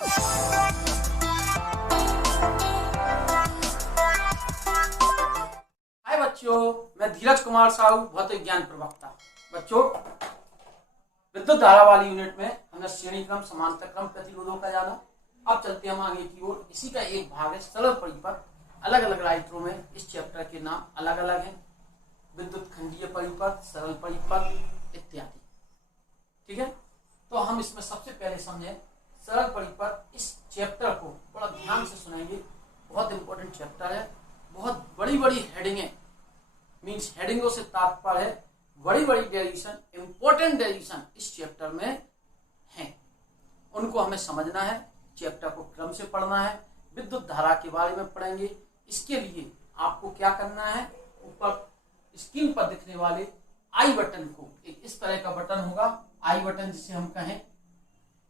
हाय बच्चों, मैं धीरज कुमार साहू, भौतिक ज्ञान प्रवक्ता। बच्चों, विद्युत धारा वाली यूनिट में हमने श्रेणी क्रम, समांतर क्रम, प्रतिरोधों का जाना। अब चलते हम आगे की ओर। इसी का एक भाग है सरल परिपथ। अलग अलग राइटरों में इस चैप्टर के नाम अलग अलग हैं। विद्युत खंडीय परिपथ, सरल परिपथ इत्यादि। ठीक है, तो हम इसमें सबसे पहले समझें सरल परिपथ। इस चैप्टर को बड़ा ध्यान से सुनेंगे, बहुत इंपॉर्टेंट चैप्टर है। बहुत बड़ी बड़ी हेडिंगें, मीन्स हेडिंगों से तात्पर्य है बड़ी बड़ी डेरिवेशन, इंपॉर्टेंट डेरिवेशन इस चैप्टर में हैं। उनको हमें समझना है। चैप्टर को क्रम से पढ़ना है। विद्युत धारा के बारे में पढ़ेंगे। इसके लिए आपको क्या करना है, ऊपर स्क्रीन पर दिखने वाले आई बटन को, एक इस तरह का बटन होगा, आई बटन जिसे हम कहें,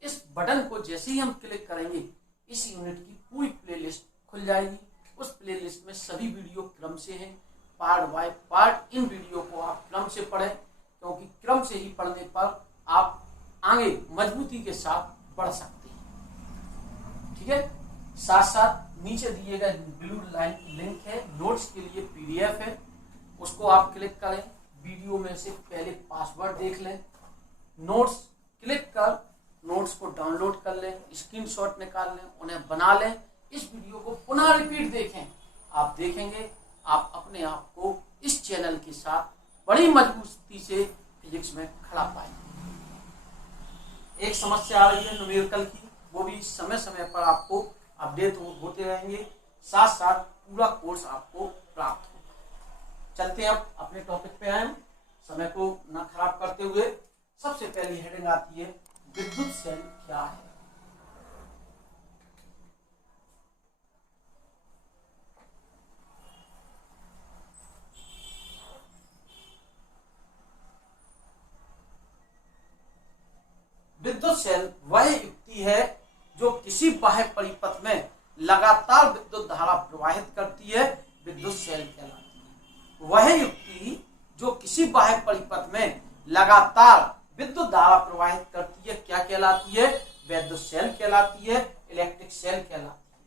इस बटन को जैसे ही हम क्लिक करेंगे इस यूनिट की पूरी प्लेलिस्ट खुल जाएगी। उस प्लेलिस्ट में सभी वीडियो क्रम से हैं, part by part. In video को आप क्रम से पढ़ें, क्योंकि क्रम से ही पढ़ने पर आप आगे मजबूती के साथ बढ़ सकते हैं। ठीक है, साथ साथ नीचे दिए गए ब्लू लाइन की लिंक है, नोट्स के लिए पीडीएफ है, उसको आप क्लिक करें। वीडियो में से पहले पासवर्ड देख लें, नोट्स क्लिक कर नोट्स को डाउनलोड कर लें, स्क्रीनशॉट निकाल लें, उन्हें बना लें। इस वीडियो को पुनः रिपीट देखें। आप देखेंगे आप अपने आप को इस चैनल के साथ बड़ी मजबूती से फिजिक्स में खड़ा पाएंगे। एक समस्या आ रही है न्यूमेरिकल की, वो भी समय समय पर आपको अपडेट होते रहेंगे। साथ साथ पूरा कोर्स आपको प्राप्त होगा। चलते हैं अब अपने टॉपिक पे आए, समय को ना खराब करते हुए। सबसे पहली हेडिंग आती है विद्युत सेल क्या है। विद्युत सेल वह युक्ति है जो किसी बाह्य परिपथ में लगातार विद्युत धारा प्रवाहित करती है, विद्युत सेल कहलाती है। वह युक्ति जो किसी बाह्य परिपथ में लगातार विद्युत धारा प्रवाहित करती है क्या कहलाती है? विद्युत सेल कहलाती है, इलेक्ट्रिक सेल कहलाती है।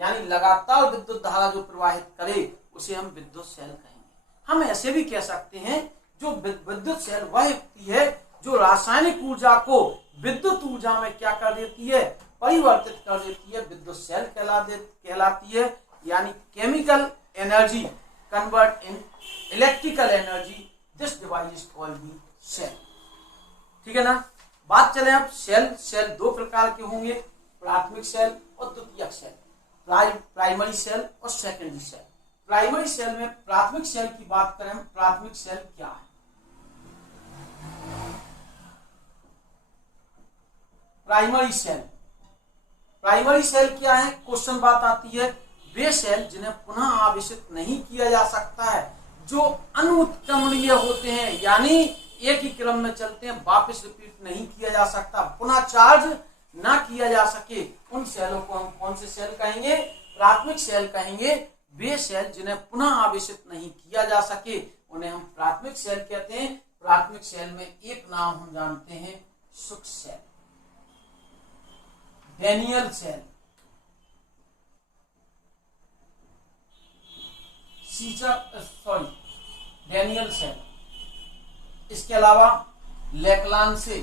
यानी लगातार विद्युत धारा जो प्रवाहित करे उसे हम विद्युत सेल कहेंगे। हम ऐसे भी कह सकते हैं जो विद्युत सेल वह युक्ति है जो रासायनिक ऊर्जा को विद्युत ऊर्जा में क्या कर देती है, परिवर्तित कर देती है, विद्युत सेल कहलाती है। यानी chemical energy convert in electrical energy, this device is called the cell. ठीक है ना। बात चले अब सेल दो प्रकार के होंगे, प्राथमिक सेल और द्वितीयक सेल, प्राइमरी सेल और सेकेंडरी सेल। प्राइमरी सेल में प्राथमिक सेल की बात करें, प्राथमिक सेल क्या है? प्राइमरी सेल क्या है? क्वेश्चन बात आती है, वे सेल जिन्हें पुनः आवेशित नहीं किया जा सकता है, जो अनुत्क्रमणीय होते हैं, यानी एक ही क्रम में चलते हैं, वापस रिपीट नहीं किया जा सकता, पुनः चार्ज ना किया जा सके, उन सेलों को हम कौन से सेल कहेंगे? प्राथमिक सेल कहेंगे। वे सेल जिन्हें पुनः आवेशित नहीं किया जा सके उन्हें हम प्राथमिक सेल कहते हैं। प्राथमिक सेल में एक नाम हम जानते हैं, शुक्र cell, Daniell cell, Daniell cell. इसके अलावा लेक्लांसे,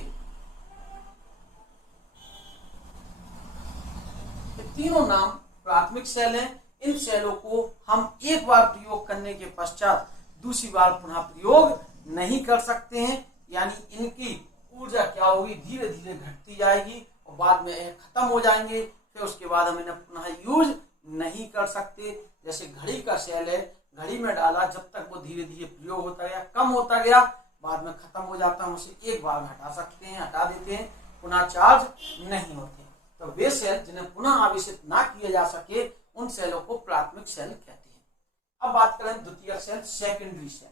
ये तीनों नाम प्राथमिक सेल हैं। इन सेलों को हम एक बार प्रयोग करने के पश्चात दूसरी बार पुनः प्रयोग नहीं कर सकते हैं। यानी इनकी ऊर्जा क्या होगी, धीरे धीरे घटती जाएगी और बाद में खत्म हो जाएंगे। फिर उसके बाद हम इन्हें पुनः यूज नहीं कर सकते। जैसे घड़ी का सेल है, घड़ी में डाला, जब तक वो धीरे धीरे प्रयोग होता गया, कम होता गया, बाद में खत्म हो जाता है, उसे एक बार हटा सकते हैं, हटा देते हैं, पुनः चार्ज नहीं होते। तो वे सेल जिन्हें पुनः आवेशित ना किया जा सके उन सेलों को प्राथमिक सेल कहते हैं। अब बात करें द्वितीयक cell, secondary cell.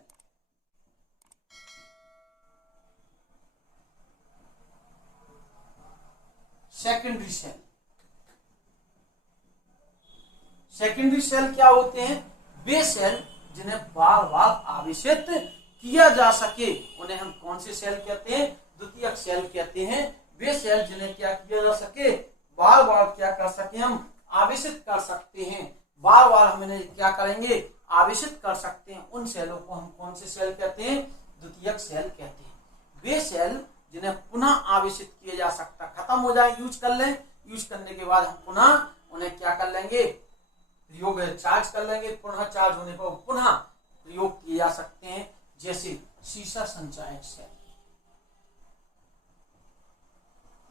Secondary cell, secondary cell क्या होते हैं? वे सेल जिन्हें बार बार आवेशित किया जा सके उन्हें हम कौन से सेल कहते हैं? द्वितीयक सेल कहते हैं। वे सेल जिन्हें क्या किया जा सके, बार बार क्या कर सके, हम आवेशित कर सकते हैं, बार बार हम इन्हें क्या करेंगे, आवेशित कर सकते हैं। उन सेलों को हम कौन से सेल कहते हैं, द्वितीयक सेल कहते हैं। वे सेल जिन्हें पुनः आवेशित किया जा सकता, खत्म हो जाए, यूज कर लें, यूज करने के बाद हम पुनः उन्हें क्या कर लेंगे, प्रयोग चार्ज कर लेंगे, पुनः चार्ज होने पर पुनः प्रयोग किए जा सकते हैं। जैसे सीसा संचायक सेल,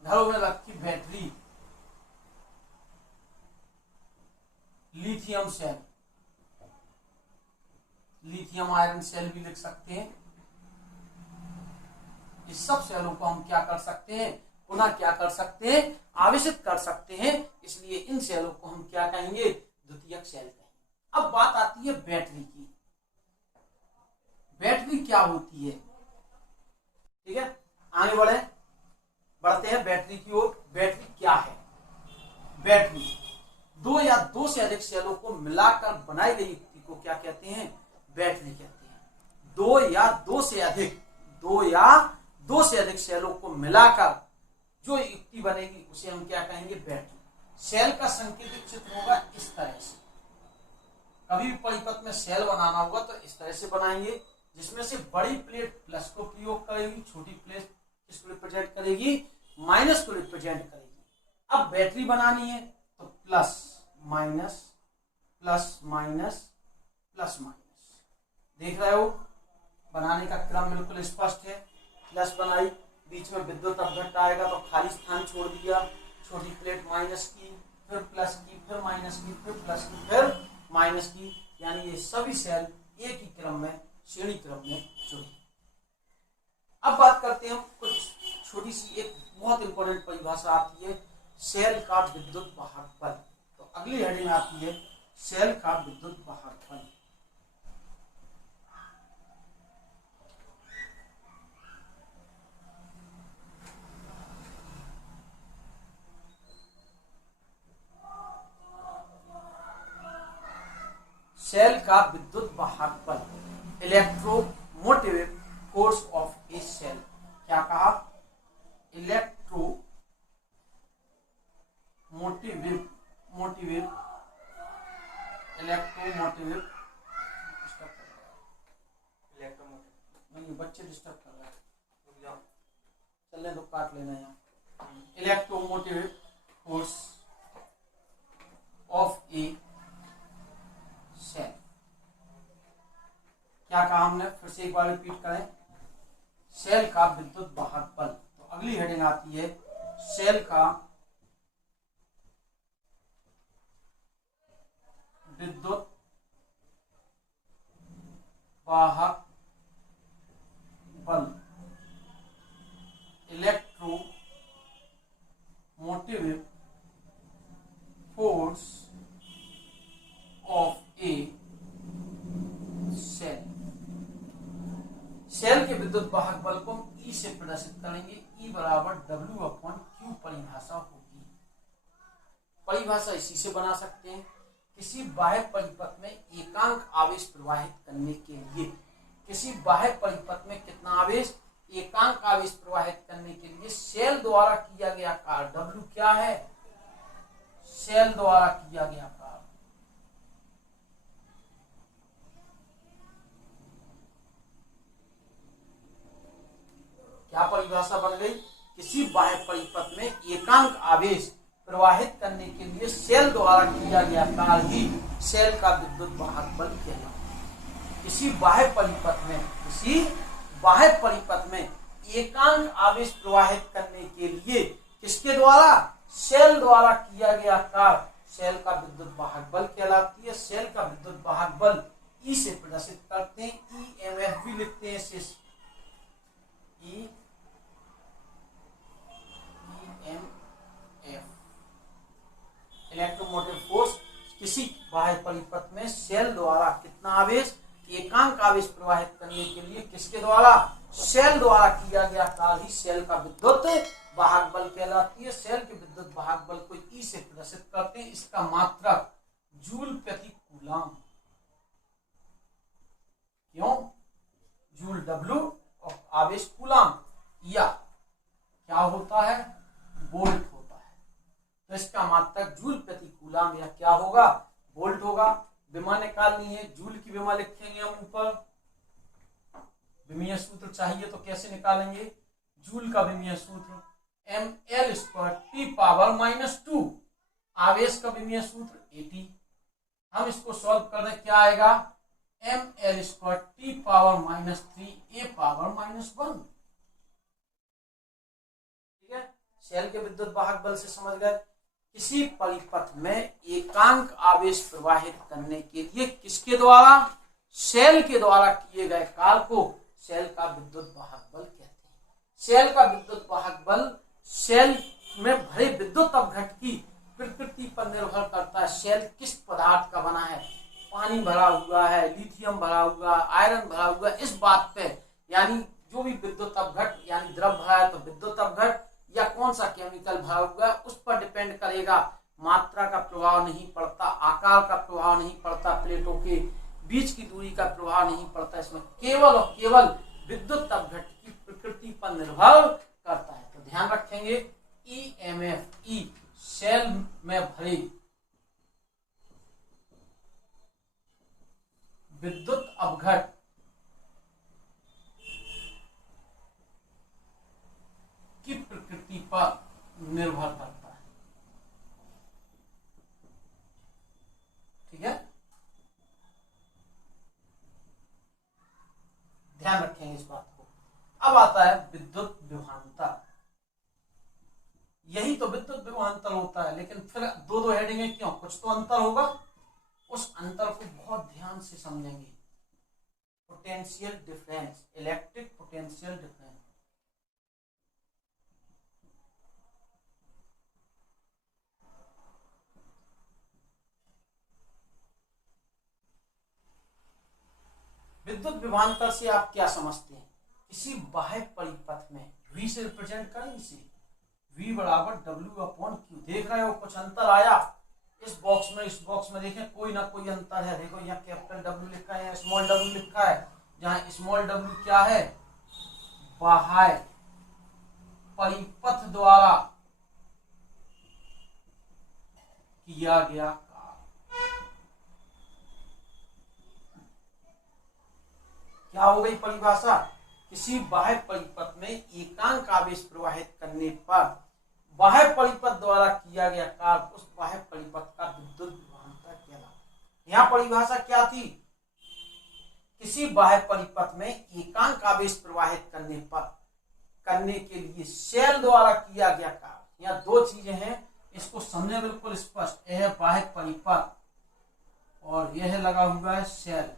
घरों में रखी battery, lithium cell, lithium iron cell भी लिख सकते हैं। इस सब सेलों को हम क्या कर सकते हैं, पुनः क्या कर सकते हैं, आवेशित कर सकते हैं। इसलिए इन सेलों को हम क्या कहेंगे, द्वितीयक सेल कहेंगे। अब बात आती है बैटरी की। बैटरी क्या होती है, ठीक है, आगे बढ़ते हैं बैटरी की ओर। बैटरी क्या है, बैटरी दो या दो से अधिक सेलों को मिलाकर बनाई गई युक्ति को क्या कहते हैं, बैटरी कहते हैं। दो या दो से अधिक सेलों को मिलाकर जो युक्ति बनेगी उसे हम क्या कहेंगे, बैटरी। सेल का संकेतिक चित्र होगा इस तरह से। कभी भी परिपथ में सेल बनाना होगा तो इस तरह से बनाएंगे, जिसमें से बड़ी प्लेट प्लस को प्रयोग करेगी, छोटी प्लेट किसको रिप्रेजेंट करेगी, माइनस को रिप्रेजेंट करेगी। अब बैटरी बनानी है तो plus minus plus minus plus minus, देख रहे हो, बनाने का क्रम बिल्कुल स्पष्ट है। प्लस बनाई, बीच में विद्युत अपघट्ट आएगा तो खाली स्थान छोड़ दिया, छोटी प्लेट माइनस की, फिर प्लस की, फिर माइनस की, फिर प्लस की, फिर माइनस की, यानी ये सभी सेल एक ही क्रम में, श्रेणी क्रम में जुड़े। अब बात करते हैं हम कुछ छोटी सी, एक बहुत इंपॉर्टेंट परिभाषा आती है, सेल का विद्युत वाहक बल। तो अगली हेडिंग आती है सेल का विद्युत वाहक बल। सेल का विद्युत वाहक बल, electromotive force of a cell. क्या कहा, बच्चे डिस्टर्ब कर रहे हैं, चलने दो, काट लेना यहाँ। Electromotive force of a cell. क्या कहा हमने, फिर से एक बार रिपीट करें, सेल का विद्युत वाहक बल। तो अगली हेडिंग आती है सेल का विद्युत वाहक बल, electromotive force of a cell. Cell के विद्युत वाहक बल को हम ई से प्रदर्शित करेंगे, ई बराबर W/Q परिभाषा होगी। परिभाषा इसी से बना सकते हैं, किसी बाह्य परिपथ में एकांक आवेश प्रवाहित करने के लिए, किसी बाह्य परिपथ में कितना आवेश, एकांक आवेश प्रवाहित करने के लिए सेल द्वारा किया गया कार्य, W क्या है, सेल द्वारा किया गया कार्य। क्या परिभाषा बन गई, किसी बाह्य परिपथ में एकांक आवेश प्रवाहित करने के लिए सेल द्वारा किया गया कार्य ही सेल का विद्युत वाहक बल कहलाता है। किसी बाह्य परिपथ में एकांक आवेश प्रवाहित करने के लिए किसके द्वारा, सेल द्वारा किया गया कार्य सेल का विद्युत वाहक बल कहलाती है। सेल का विद्युत वाहक बल ई से प्रदर्शित करते हैं, EMF भी लिखते हैं, इलेक्ट्रोमोटिव फोर्स। किसी बाह्य परिपथ में सेल द्वारा कितना आवेश, एकांक आवेश प्रवाहित करने के लिए किसके द्वारा, सेल द्वारा किया गया कार्य ही सेल का विद्युत वाहक बल कहलाती है। सेल के विद्युत वाहक बल को ई से प्रदर्शित करते हैं, इसका मात्रक जूल प्रति कूलम। क्यों, जूल W और आवेश कूलम, या क्या होता है, वोल्ट होता है। तो इसका मात्रक जूल प्रति कूलम या क्या होगा, वोल्ट होगा। विमा निकालनी है, जूल की विमा लिखेंगे हम ऊपर। विमीय सूत्र चाहिए तो कैसे निकालेंगे, जूल का विमीय सूत्र ml² T⁻⁻²। आवेश का विमीय सूत्र AT। हम इसको सॉल्व कर रहे, क्या आएगा, ml² T⁻⁻3A⁻⁻1। ठीक है, शेल के विद्युत वाहक बल से समझ गए। किसी परिपथ में एकांक आवेश प्रवाहित करने के लिए किसके द्वारा, शेल के द्वारा किए गए कार्य को शेल का विद्युत वाहक बल कहते हैं। शेल का विद्युत वाहक बल शेल में भरे विद्युत अपघट की प्रकृति पर निर्भर करता है। शेल किस पदार्थ का बना है, पानी भरा हुआ है, लिथियम भरा हुआ, आयरन भरा हुआ, इस बात पे, यानी जो भी विद्युत अपघट यानी द्रव भरा है तो विद्युत अपघट, या कौन सा केमिकल भरा हुआ है उस पर डिपेंड करेगा। मात्रा का प्रभाव नहीं पड़ता, आकार का प्रभाव नहीं पड़ता, प्लेटों के बीच की दूरी का प्रभाव नहीं पड़ता। इसमें केवल और केवल विद्युत अपघट की प्रकृति पर निर्भर करता है। तो ध्यान रखेंगे, EMF E शेल में भरे विद्युत अपघट की प्रकृति पर निर्भर करता है। ठीक है, ध्यान रखेंगे इस बात को। अब आता है विद्युत विभवांतर। यही तो विद्युत विभवांतर होता है, लेकिन फिर दो हेडिंगे क्यों, कुछ तो अंतर होगा। उस अंतर को बहुत ध्यान से समझेंगे। Potential difference, electric potential difference. विद्युत विभवांतर से आप क्या समझते हैं, किसी बाह्य परिपथ में V से रिप्रेजेंट करें इसे, V बराबर W/Q। देख रहे हो कुछ अंतर आया इस बॉक्स में, इस बॉक्स में देखें कोई ना कोई अंतर है। देखो यहाँ कैपिटल W लिखा है, स्मॉल w लिखा है। जहाँ स्मॉल w क्या है, बाह्य परिपथ द्वारा किया गया कार्य। क्या हो गई परिभाषा, किसी बाह्य परिपथ में एकांक आवेश प्रवाहित करने पर बाह्य परिपथ द्वारा किया गया कार्य उस बाह्य परिपथ का विद्युत विभवांतर कहलाता। यहाँ परिभाषा क्या थी, किसी बाह्य परिपथ में एकांक आवेश प्रवाहित करने के लिए शेल द्वारा किया गया कार्य। यहाँ दो चीजें हैं, इसको समझे बिल्कुल स्पष्ट। यह बाह्य परिपथ और यह लगा हुआ है शेल।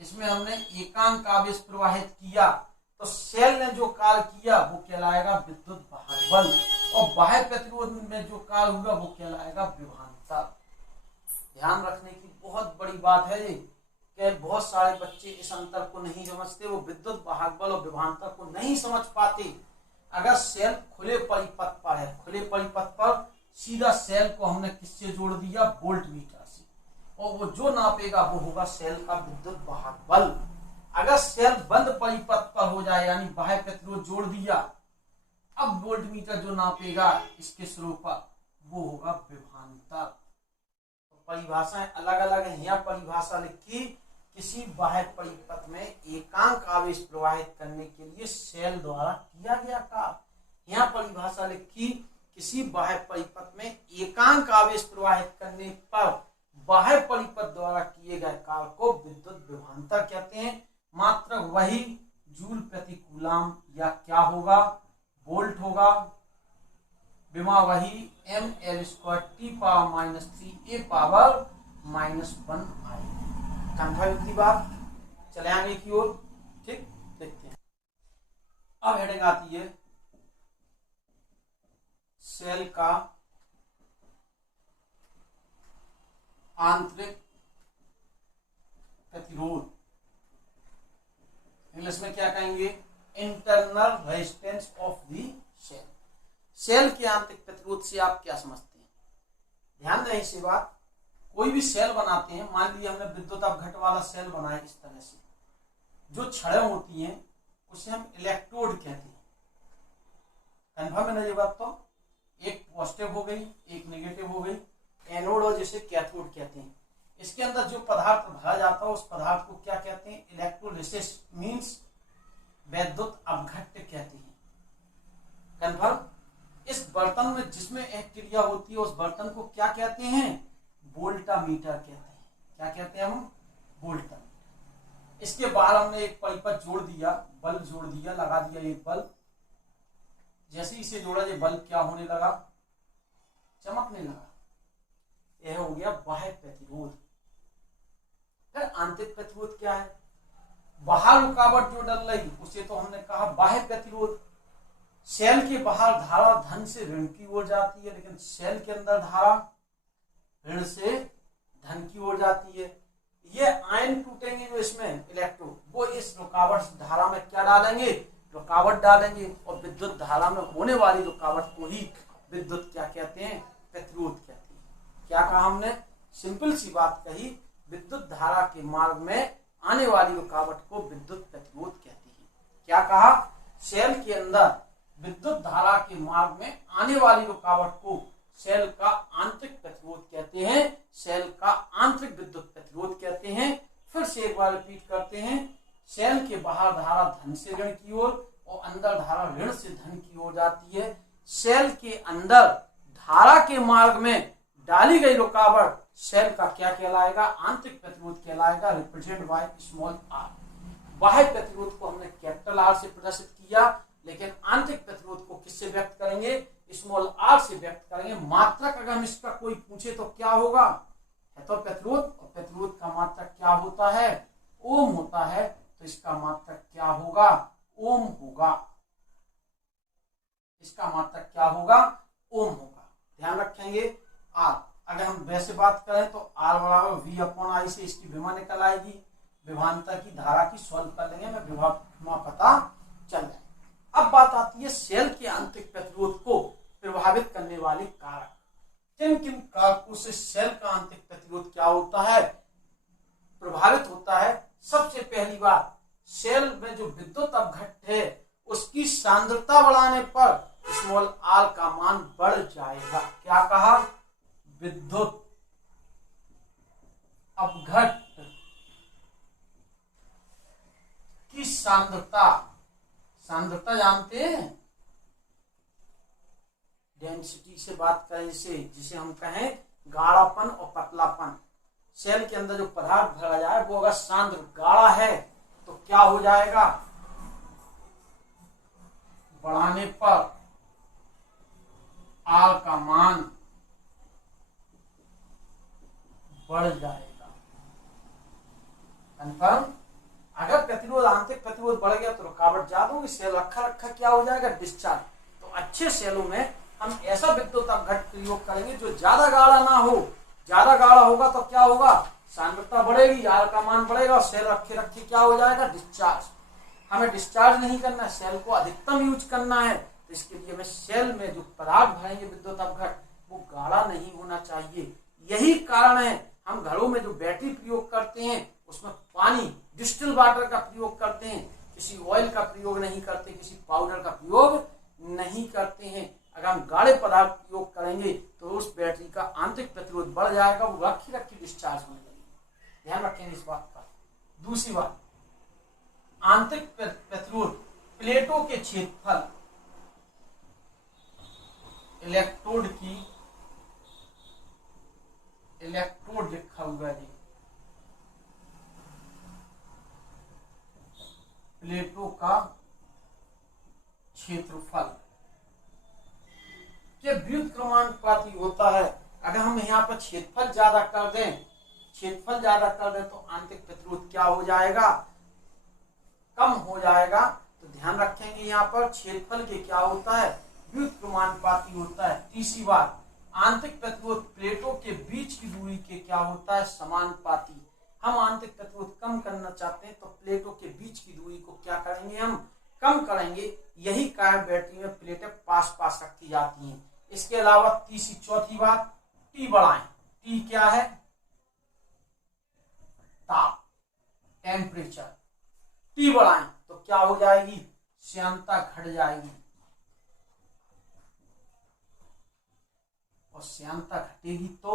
इसमें हमने एकांक आवेश प्रवाहित किया तो शेल ने जो कार्य किया वो कहलाएगा विद्युत वाहक बल, और बाह्य प्रतिरोध में जो कार्य हुआ वो कहलाएगा विभवांतर। ध्यान रखने की बहुत बड़ी बात है ये, कि बहुत सारे बच्चे इस अंतर को नहीं समझते, वो विद्युत वाहक बल और विभवांतर को नहीं समझ पाते। अगर शेल खुले परिपथ पर है, खुले परिपथ पर सीधा शेल को हमने किससे जोड़ दिया, वोल्ट मीटर से, और वो जो नापेगा वो होगा शेल का विद्युत वाहक बल। अगर शेल बंद परिपथ पर हो जाए, यानी बाह्य प्रतिरोध जोड़ दिया, अब वोल्ट मीटर जो नापेगा इसके स्रोत पर वो होगा विभवांतर। तो परिभाषाएं अलग अलग है। यहाँ परिभाषा लिखी, किसी बाह्य परिपथ में एकांक आवेश प्रवाहित करने के लिए शेल द्वारा किया गया कार्य। यहाँ परिभाषा लिखी, किसी बाह्य परिपथ में एकांक आवेश प्रवाहित करने पर बाह्य परिपथ द्वारा किए गए कार्य को विद्युत विभवांतर कहते हैं। मात्र वही जूल प्रति कूलम या क्या होगा, वोल्ट होगा। विमा वही ml² T⁻⁻3A⁻⁻1 आएगी। कंफर्म की बात, चले आगे की ओर। ठीक, देखते हैं। अब हेडिंग आती है शेल का आंतरिक प्रतिरोध। इंग्लिश में क्या कहेंगे, internal resistance of the cell. Cell के आंतरिक प्रतिरोध से आप क्या समझते हैं, ध्यान दें इसी बात। कोई भी सेल बनाते हैं, मान लीजिए हमने विद्युत अपघट वाला सेल बनाया इस तरह से, जो छड़ें होती हैं उसे हम इलेक्ट्रोड कहते हैं। कन्फर्म है ना ये बात। तो एक पॉजिटिव हो गई, एक नेगेटिव हो गई। एनोड और जिसे कैथोड कहते हैं। इसके अंदर जो पदार्थ भरा जाता है उस पदार्थ को क्या कहते हैं? इलेक्ट्रोलिसिस मींस वैद्युत अपघट्य कहते हैं। कन्फर्म? इस बर्तन में जिसमें एक क्रिया होती है उस बर्तन को क्या कहते हैं? वोल्टामीटर कहते हैं। क्या कहते हैं हम? वोल्टामीटर। इसके बाद हमने एक परिपथ जोड़ दिया, बल्ब जोड़ दिया, लगा दिया एक बल्ब। जैसे ही इसे जोड़ा ये बल्ब क्या होने लगा? चमकने लगा। यह हो गया बाह्य प्रतिरोध। फिर आंतरिक प्रतिरोध क्या है? बाहर रुकावट जो डल रही उसे तो हमने कहा बाह्य प्रतिरोध। सेल के बाहर धारा धन से ऋण की ओर जाती है, लेकिन सेल के अंदर धारा ऋण से धन की ओर जाती है। ये आयन टूटेंगे जो इसमें इलेक्ट्रॉन, वो इस रुकावट धारा में क्या डालेंगे? रुकावट डालेंगे। और विद्युत धारा में होने वाली रुकावट को ही विद्युत क्या कहते हैं? प्रतिरोध कहते हैं। क्या कहा हमने? सिंपल सी बात कही, विद्युत धारा के मार्ग में आने वाली रुकावट को विद्युत प्रतिरोध कहते हैं। क्या कहा? सेल के अंदर विद्युत धारा के मार्ग में आने वाली रुकावट को सेल का आंतरिक प्रतिरोध कहते हैं। सेल का आंतरिक विद्युत प्रतिरोध कहते हैं। फिर से एक बार रिपीट करते हैं। सेल के बाहर धारा धन से ऋण की ओर और अंदर धारा ऋण से धन की ओर जाती है। सेल के अंदर धारा के मार्ग में डाली गई रुकावट सेल का क्या कहलाएगा? आंतरिक प्रतिरोध कहलाएगा, रिप्रेजेंट बाय स्मॉल आर। बाह्य प्रतिरोध को हमने कैपिटल आर से प्रदर्शित किया, लेकिन आंतरिक प्रतिरोध को किससे व्यक्त करेंगे? स्मॉल आर से व्यक्त करेंगे। मात्रक अगर हम इसका कोई पूछे तो क्या होगा? है तो प्रतिरोध, और प्रतिरोध का मात्रक क्या होता है? ओम होता है। तो इसका मात्रक क्या होगा? ओम होगा। इसका मात्रक क्या होगा? ओम होगा। ध्यान रखेंगे। आर अगर हम वैसे बात करें तो आर बराबर वी अपॉन आई से इसकी विभा निकल आएगी। विभवांतर की धारा की सॉल्व कर लेंगे, मैं विभा पता चल जाए। अब बात आती है सेल के आंतरिक प्रतिरोध को प्रभावित करने वाले कारक। किन किन कारकों से सेल का आंतरिक प्रतिरोध क्या होता है? प्रभावित होता है। सबसे पहली बात, सेल में जो विद्युत अपघट्य है उसकी सांद्रता बढ़ाने पर स्मॉल आर का मान बढ़ जाएगा। क्या कहा? विद्युत अपघट्य की सांद्रता, सांद्रता जानते हैं? डेंसिटी से बात करें जिसे हम कहें गाढ़ापन और पतलापन। सेल के अंदर जो पदार्थ भरा जाए वो अगर सांद्र गाढ़ा है तो क्या हो जाएगा? बढ़ाने पर आर का मान बढ़ जाएगा। कन्फर्म? अगर प्रतिरोध आंतरिक प्रतिरोध बढ़ गया तो रुकावट ज्यादा होगी, सेल रखा रखा क्या हो जाएगा? डिस्चार्ज। तो अच्छे सेलों में हम ऐसा विद्युत अपघट्य प्रयोग करेंगे जो ज्यादा गाढ़ा ना हो। ज्यादा गाढ़ा होगा तो क्या होगा? सांद्रता बढ़ेगी, आर का मान बढ़ेगा और सेल रखे रखे क्या हो जाएगा? डिस्चार्ज। हमें डिस्चार्ज नहीं करना है, सेल को अधिकतम यूज करना है। तो इसके लिए हमें सेल में जो पदार्थ भरेंगे विद्युत अपघट्य वो गाढ़ा नहीं होना चाहिए। यही कारण है हम घरों में जो बैटरी प्रयोग करते हैं उसमें पानी डिस्टिल वाटर का प्रयोग करते हैं, किसी ऑयल का प्रयोग नहीं करते, किसी पाउडर का प्रयोग नहीं करते हैं। अगर हम गाढ़े पदार्थ प्रयोग करेंगे तो उस बैटरी का आंतरिक प्रतिरोध बढ़ जाएगा, वो रखी रखी डिस्चार्ज होने लगेगी। ध्यान रखेंगे इस बात का। दूसरी बात, आंतरिक प्रतिरोध प्लेटों के क्षेत्रफल, इलेक्ट्रोड की, इलेक्ट्रोड लिखा हुआ है, प्लेटों का क्षेत्रफल के व्युत्क्रमानुपाती होता है। अगर हम यहाँ पर क्षेत्रफल ज्यादा कर दें, क्षेत्रफल ज्यादा कर दें तो आंतरिक प्रतिरोध क्या हो जाएगा? कम हो जाएगा। तो ध्यान रखेंगे यहाँ पर क्षेत्रफल के क्या होता है? व्युत्क्रमानुपाती होता है। तीसरी बात, आंतरिक प्रतिरोध प्लेटों के बीच की दूरी के क्या होता है? समानुपाती। हम आंतरिक प्रतिरोध कम करना चाहते हैं तो प्लेटों के बीच की दूरी को क्या करेंगे? हम कम करेंगे। यही कारण बैटरी में प्लेटें पास पास रखी जाती हैं। इसके अलावा तीसरी चौथी बात, टी बढ़ाएं। टी क्या है? ताप, टेम्परेचर। टी बढ़ाएं तो क्या हो जाएगी? श्यानता घट जाएगी। और श्यानता घटेगी तो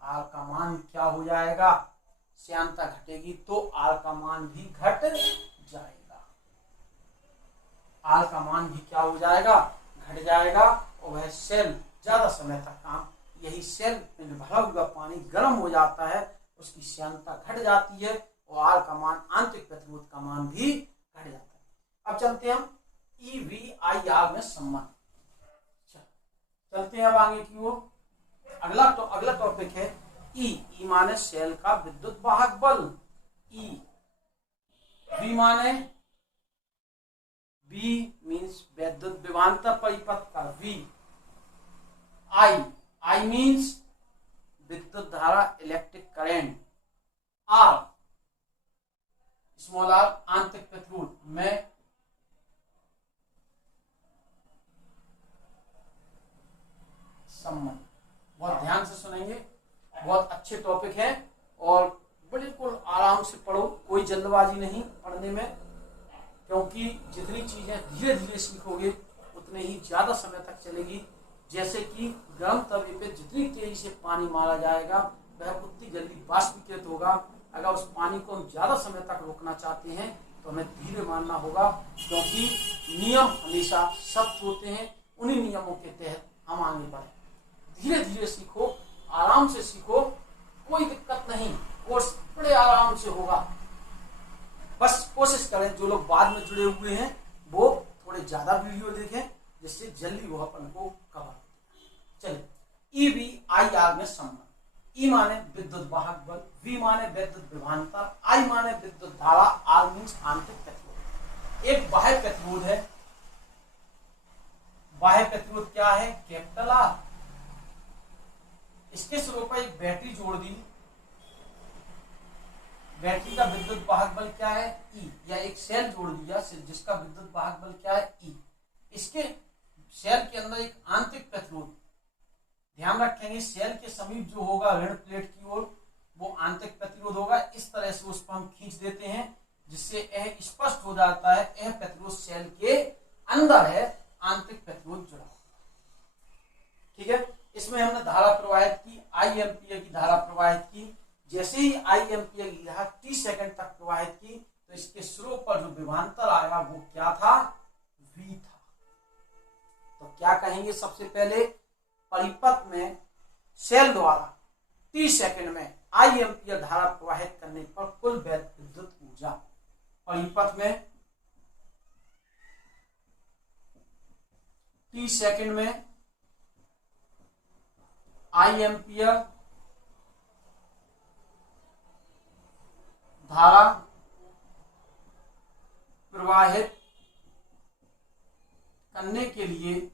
आर का मान क्या हो जाएगा, श्यानता घटेगी तो आर का मान भी घट जाएगा, आर का मान भी क्या हो जाएगा, घट जाएगा। और वह सेल ज्यादा समय तक काम, यही सेल में भरा हुआ पानी गर्म हो जाता है, उसकी श्यानता घट जाती है और आर का मान, आंतरिक प्रतिरोध का मान भी घट जाता है। अब चलते हैं हम EVIR में संबंध, चलते हैं अब आगे की ओर। अगला टॉपिक है ई माने सेल का विद्युत वाहक बल, ई, वी माने बी मीन्स विद्युत विभवांतर परिपथ का वी, आई मीन्स विद्युत धारा electric current, r small r आंतरिक प्रतिरोध में संबंध। बहुत ध्यान से सुनेंगे, बहुत अच्छे टॉपिक है और बिल्कुल आराम से पढ़ो, कोई जल्दबाजी नहीं पढ़ने में, क्योंकि जितनी चीजें धीरे धीरे सीखोगे उतने ही ज्यादा समय तक चलेगी। जैसे कि गर्म तवे पे जितनी तेजी से पानी मारा जाएगा वह उतनी जल्दी वाष्पीकृत होगा। अगर उस पानी को हम ज्यादा समय तक रोकना चाहते हैं तो हमें धीरे मारना होगा, क्योंकि नियम हमेशा सख्त होते हैं। उन्हीं नियमों के तहत हम आगे बढ़े। धीरे धीरे सीखो, आराम से सीखो, कोई दिक्कत नहीं, कोर्स बड़े आराम से होगा। बस कोशिश करें जो लोग बाद में जुड़े हुए हैं वो थोड़े ज्यादा वीडियो देखें, जिससे जल्दी वो अपन को कवर। चलिए EVIR में संबंध। ई माने विद्युत वाहक बल, वी माने विद्युत विभवांतर, आई माने विद्युत धारा, आर मीन्स आंतरिक प्रतिरोध। एक बाह्य प्रतिरोध है, बाह्य प्रतिरोध क्या है, कैपिटल आर। इसके शुरू पर एक बैटरी जोड़ दी, बैटरी का विद्युत वाहक बल क्या है, ई, या एक सेल जोड़ दिया जिसका विद्युत वाहक बल क्या है, ई। इसके सेल के अंदर एक आंतरिक प्रतिरोध, ध्यान रखेंगे सेल के समीप जो होगा ऋण प्लेट की ओर वो आंतरिक प्रतिरोध होगा। इस तरह से उस पर हम खींच देते हैं जिससे यह स्पष्ट हो जाता है यह प्रतिरोध सेल के अंदर है, आंतरिक प्रतिरोध जुड़ा। ठीक है, इसमें हमने धारा प्रवाहित की, आई एम्पियर की धारा प्रवाहित की। जैसे ही आई एम्पियर की धारा 30 सेकंड तक प्रवाहित की तो इसके स्रोत पर जो विभवांतर आएगा वो क्या था, वी था। तो क्या कहेंगे, सबसे पहले परिपथ में सेल द्वारा 30 सेकंड में आई एम्पियर धारा प्रवाहित करने पर कुल विद्युत ऊर्जा, परिपथ में 30 सेकंड में आई एम्पियर धारा प्रवाहित करने के लिए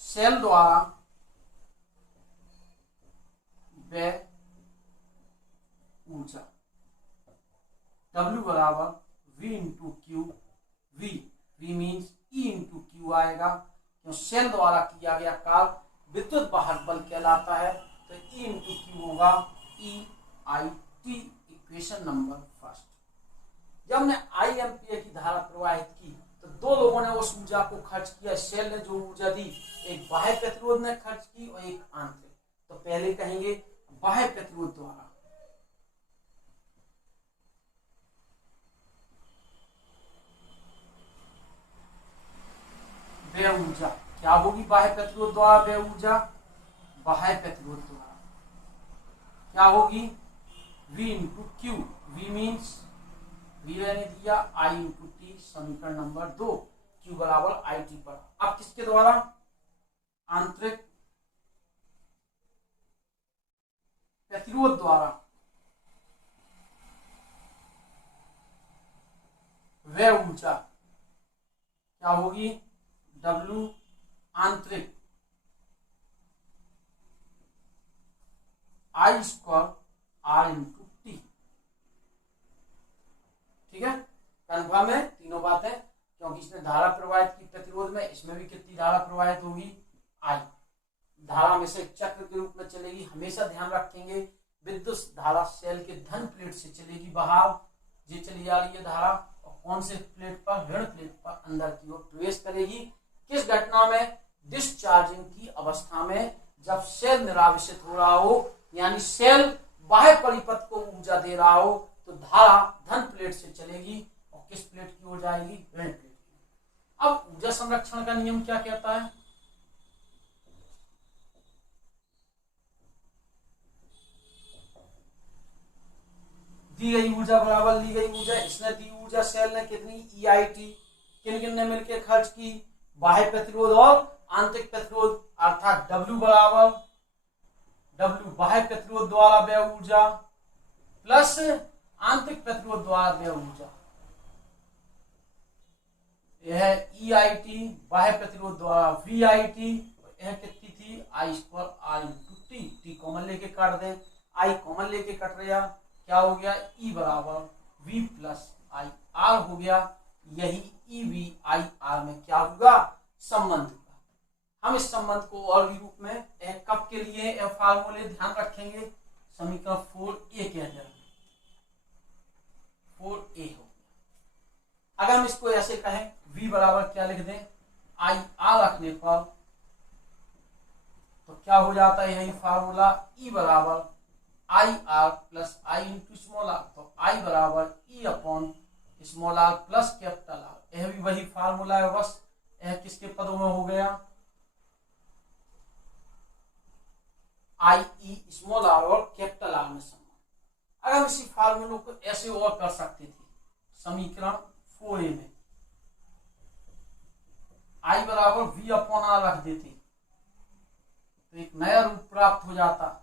सेल द्वारा व्यय ऊर्जा W बराबर V into Q, V means E into Q आएगा, क्यों सेल द्वारा किया गया कार्य विद्युत वाहक बल कहलाता है। तो E इंटू क्यू होगा EIT, इक्वेशन नंबर फर्स्ट। जब हमने आई एम्पियर की धारा प्रवाहित की तो दो लोगों ने उस ऊर्जा को खर्च किया। सेल ने जो ऊर्जा दी, एक बाह्य प्रतिरोध ने खर्च की और एक आंतरिक। तो पहले कहेंगे बाह्य प्रतिरोध द्वारा व्यय ऊर्जा क्या होगी, बाह्य प्रतिरोध द्वारा व्यय ऊर्जा, बाह्य प्रतिरोध द्वारा क्या होगी, V into Q, V means V रहने दिया, I इंटू टी, समीकरण नंबर 2, Q बराबर IT पर। अब किसके द्वारा, आंतरिक प्रतिरोध द्वारा व्यय ऊर्जा क्या होगी, W आंतरिक I square R into T. ठीक है, कन्फर्म है तीनों बातें, क्योंकि इसने धारा प्रवाहित की प्रतिरोध में, इसमें भी कितनी धारा प्रवाहित होगी, I। धारा हमेशा एक चक्र के रूप में चलेगी, हमेशा ध्यान रखेंगे। विद्युत धारा सेल के धन प्लेट से चलेगी बाहर, ये चली जा रही है धारा, और कौन से प्लेट पर, ऋण प्लेट पर अंदर की ओर प्रवेश करेगी। किस घटना में? डिस्चार्जिंग की अवस्था में, जब सेल निरावेशित हो रहा हो, यानी सेल बाह्य परिपथ को ऊर्जा दे रहा हो, तो धारा धन प्लेट से चलेगी और किस प्लेट की ओर जाएगी? ऋण प्लेट की। अब ऊर्जा संरक्षण का नियम क्या कहता है? दी गई ऊर्जा बराबर ली गई ऊर्जा। इसने दी ऊर्जा सेल ने कितनी? EIT। किन किन ने मिलकर खर्च की? बाह्य प्रतिरोध और आंतरिक प्रतिरोध, अर्थात W बराबर W बाह्य प्रतिरोध द्वारा व्यय ऊर्जा प्लस आंतरिक प्रतिरोध द्वारा व्यय ऊर्जा। यह EIT बाह्य प्रतिरोध द्वारा VIT, यह कितनी थी? I/R × T कॉमन लेके काट दें, I कॉमन लेके कट रहा, क्या हो गया? E बराबर V + IR हो गया। यही EV/IR में क्या होगा? संबंध होगा। हम इस संबंध को और भी रूप में कब के लिए फार्मूले ध्यान रखेंगे? समीकरण 4A के अंदर 4A हो गया। अगर हम इसको ऐसे कहें, V बराबर क्या लिख दें? IR रखने पर तो क्या हो जाता है? यही फार्मूला E बराबर IR + I × स्मॉल r, तो I बराबर E/स्मॉल r + कैपिटल R। यह भी वही फार्मूला है, बस यह किसके पदों में हो गया? IE स्मॉल r और कैपिटल R में संबंध। अगर हम इसी फार्मूलों को ऐसे और कर सकते थे, समीकरण 4A में I बराबर V/R रख देते तो एक नया रूप प्राप्त हो जाता।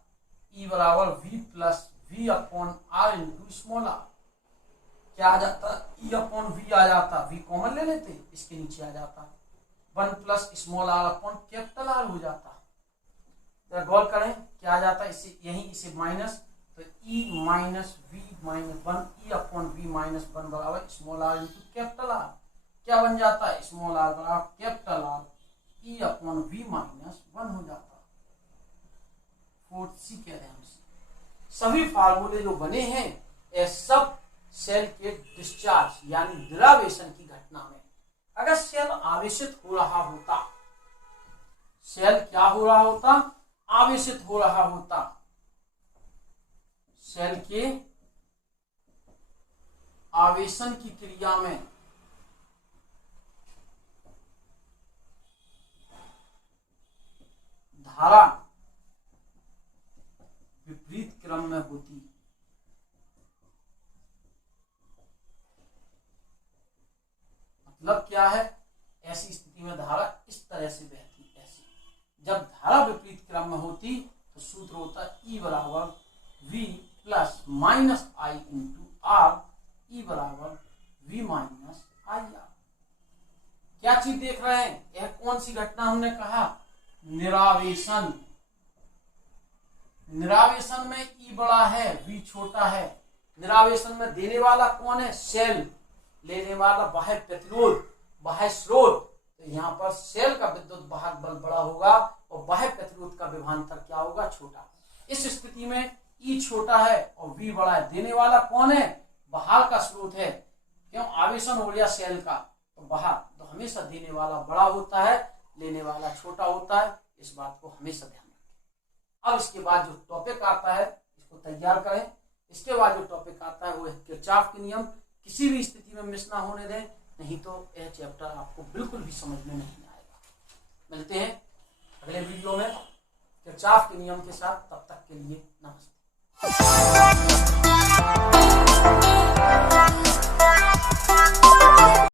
E बराबर V + V/R × स्मॉल r। क्या आ जाता? E/V आ जाता, V कॉमन ले लेते, इसके नीचे आ जाता, 1 + स्मॉल r/ कैपिटल R हो जाता। जरा गौर करें क्या आ जाता, इसे यही इसे माइनस, तो E - V - 1 E/V - 1 बराबर स्मॉल r × कैपिटल R। क्या बन जाता? स्मॉल r बराबर कैपिटल R E/V - 1 हो जाता। 4C कह रहे हैं हम इसे। सभी फार्मूले जो बने हैं ये सब सेल के डिस्चार्ज यानी निरावेशन की घटना में। अगर सेल आवेशित हो रहा होता, सेल क्या हो रहा होता? आवेशित हो रहा होता। सेल के आवेशन की क्रिया में धारा विपरीत क्रम में होती। मतलब क्या है? ऐसी स्थिति में धारा इस तरह से बहती, ऐसी। जब धारा विपरीत क्रम में होती तो सूत्र होता E बराबर V + -I × R, E बराबर V - IR। क्या चीज देख रहे हैं? यह कौन सी घटना हमने कहा? निरावेशन। निरावेशन में E बड़ा है, V छोटा है। निरावेशन में देने वाला कौन है? सेल। लेने वाला बाह्य प्रतिरोध, बाह्य स्रोत। तो यहाँ पर सेल का विद्युत वाहक बल बड़ा होगा और बाह्य प्रतिरोध का विभवांतर क्या होगा? छोटा। इस स्थिति में E छोटा है और V बड़ा है। देने वाला कौन है? बाहर का स्रोत है। क्यों? आवेशन हो गया सेल का, तो बाहर, तो हमेशा देने वाला बड़ा होता है, लेने वाला छोटा होता है। इस बात को हमेशा ध्यान रखें। अब इसके बाद जो टॉपिक आता है इसको तैयार करें। इसके बाद जो टॉपिक आता है वो है किरचॉफ के नियम। किसी भी स्थिति में मिस ना होने दें, नहीं तो यह चैप्टर आपको बिल्कुल भी समझ में नहीं आएगा। मिलते हैं अगले वीडियो में किरचॉफ के नियम के साथ। तब तक के लिए नमस्ते।